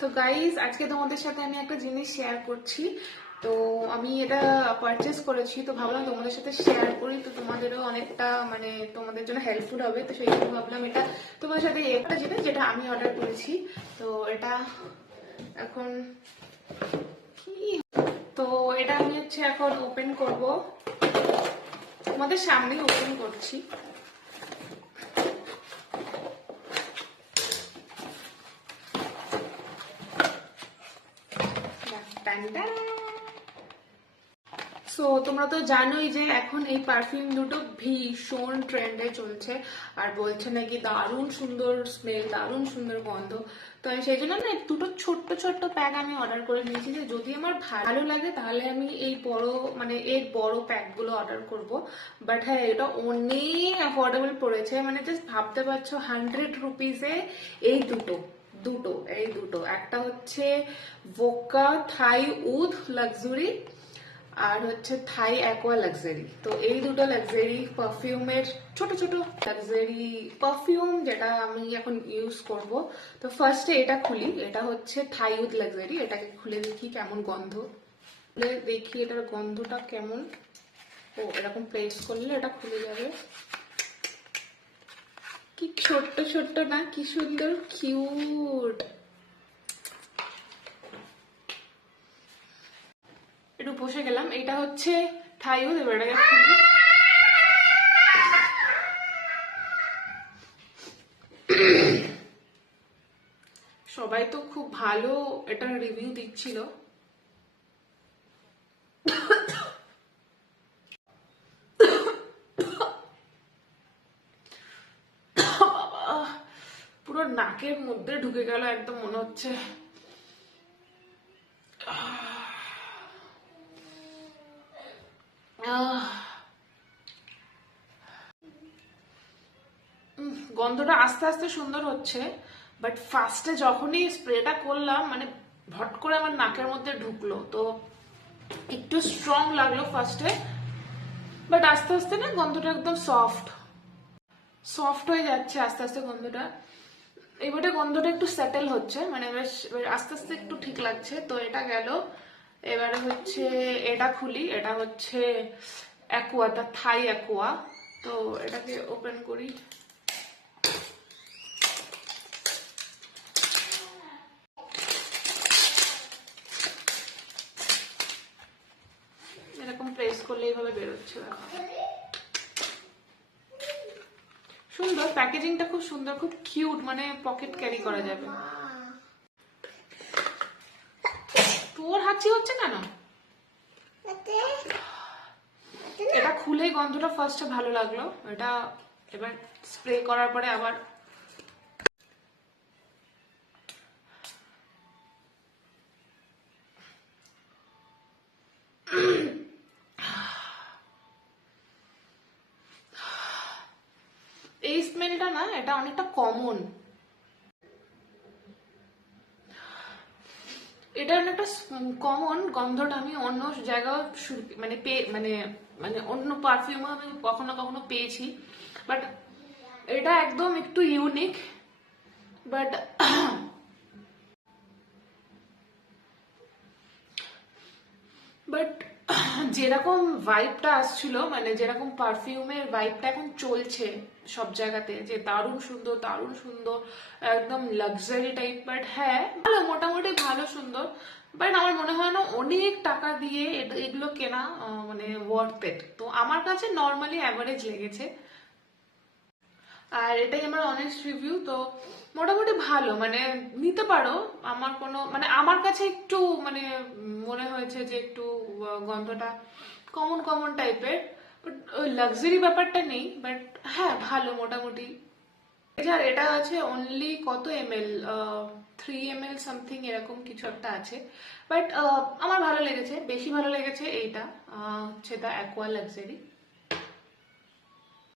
তো গাইস, আজকে তোমাদের সাথে আমি একটা জিনিস শেয়ার করছি। তো আমি এটা পারচেস করেছি, তো ভাবলাম তোমাদের সাথে শেয়ার করি, তো তোমাদেরও অনেকটা মানে তোমাদের জন্য হেল্পফুল হবে। তো সেই জন্য ভাবলাম এটা তোমাদের সাথে একটা জিনিস যেটা আমি অর্ডার করেছি। তো এটা এখন কি, তো এটা আমি এখন ওপেন করব, তোমাদের সামনেই ওপেন করছি। সো তোমরা তো জানোই যে এখন এই পারফিউম দুটো ভীষণ ট্রেন্ডে চলছে, আর বলছে নাকি দারুণ সুন্দর স্মেল, দারুণ সুন্দর গন্ধ। তো আমি সেই জন্য না দুটো ছোট্ট ছোট্ট প্যাক আমি অর্ডার করে নিয়েছি, যে যদি আমার ভালো লাগে তাহলে আমি এই বড় মানে এর বড় প্যাকগুলো অর্ডার করব। বাট হ্যাঁ, এটা অনেক অ্যাফোর্ডেবল পড়েছে, মানে জাস্ট ভাবতে পারছো 100 রুপিসে এই দুটো দুটো এই দুটো একটা হচ্ছে ভোকা থাই উড লাক্সারি, আর হচ্ছে থাই অ্যাকোয়া লাক্সারি। তো এই দুটো লাক্সারি পারফিউমের ছোট ছোট লাক্সারি পারফিউম যেটা আমি এখন ইউজ করব। তো ফার্স্টে এটা খুলি, এটা হচ্ছে থাই উড লাক্সারি। এটাকে খুলে দেখি কেমন গন্ধ, খুলে দেখি এটার গন্ধটা কেমন। ও, এরকম প্রেস করলে এটা খুলে যাবে। কি ছোট্ট ছোট্ট না, কি সুন্দর কিউট। একটু বসে গেলাম। এটা হচ্ছে থাইউড, এবার এটাকে খুলি। সবাই তো খুব ভালো এটার রিভিউ দিচ্ছিল। পুরো নাকের মধ্যে ঢুকে গেল একদম, মনে হচ্ছে গন্ধটা আস্তে আস্তে সুন্দর হচ্ছে, বাট ফার্স্টে যখনই স্প্রেটা করলাম মানে ভট করে আমার নাকের মধ্যে ঢুকলো, তো একটু স্ট্রং লাগলো ফার্স্টে, বাট আস্তে আস্তে না গন্ধটা একদম সফট সফট হয়ে যাচ্ছে আস্তে আস্তে গন্ধটা। এবারে গন্ধটা একটু সেটেল হচ্ছে, মানে বেশ আস্তে আস্তে একটু ঠিক লাগছে। তো এটা গেল। এবারে হচ্ছে এটা খুলি, এটা হচ্ছে অ্যাকোয়া, তা থাই অ্যাকোয়া। তো এটাকে ওপেন করি। এরকম প্রেস করলে এইভাবে বেরোচ্ছে, সুন্দর প্যাকেজিংটা, খুব সুন্দর, খুব কিউট, মানে পকেট ক্যারি করা যাবে। তোর হাঁচি হচ্ছে কেন? এটা খুলেই গন্ধটা ফার্স্টে ভালো লাগলো, এটা এবার স্প্রে করার পরে আবার এই স্মেলটা না, এটা অনেকটা কমন, এটা অনেকটা কমন গন্ধটা। আমি অন্য জায়গায় মানে মানে মানে অন্য পারফিউম আমি কখনো কখনো পেয়েছি, বাট এটা একদম একটু ইউনিক। বাট বাট যেরকম ভাইবটা আসছিল, মানে যেরকম পারফিউমের ভাইবটা এখন চলছে সব জায়গাতে, যে দারুণ সুন্দর দারুণ সুন্দর, একদম লাক্সারি টাইপ, বাট হ্যাঁ ভালো, মোটামুটি ভালো সুন্দর। বাট আমার মনে হয় না অনেক টাকা দিয়ে এগুলো কেনা মানে ওয়ার্থ ইট। তো আমার কাছে নর্মালি অ্যাভারেজ লেগেছে, আর এটাই আমার অনেস্ট রিভিউ। তো মোটামুটি ভালো, মানে নিতে পারো। আমার কোনো মানে আমার কাছে একটু মানে মনে হয়েছে যে একটু গন্ধটা কমন কমন টাইপের, বাট ওই লাক্সারি ব্যাপারটা নেই। বাট হ্যাঁ ভালো মোটামুটি। আর এটা আছে অনলি কত এমএল, 3 ml সামথিং এরকম কিছু একটা আছে। বাট আমার ভালো লেগেছে, বেশি ভালো লেগেছে এইটা, হচ্ছে দ্য অ্যাকোয়া লাক্সারি।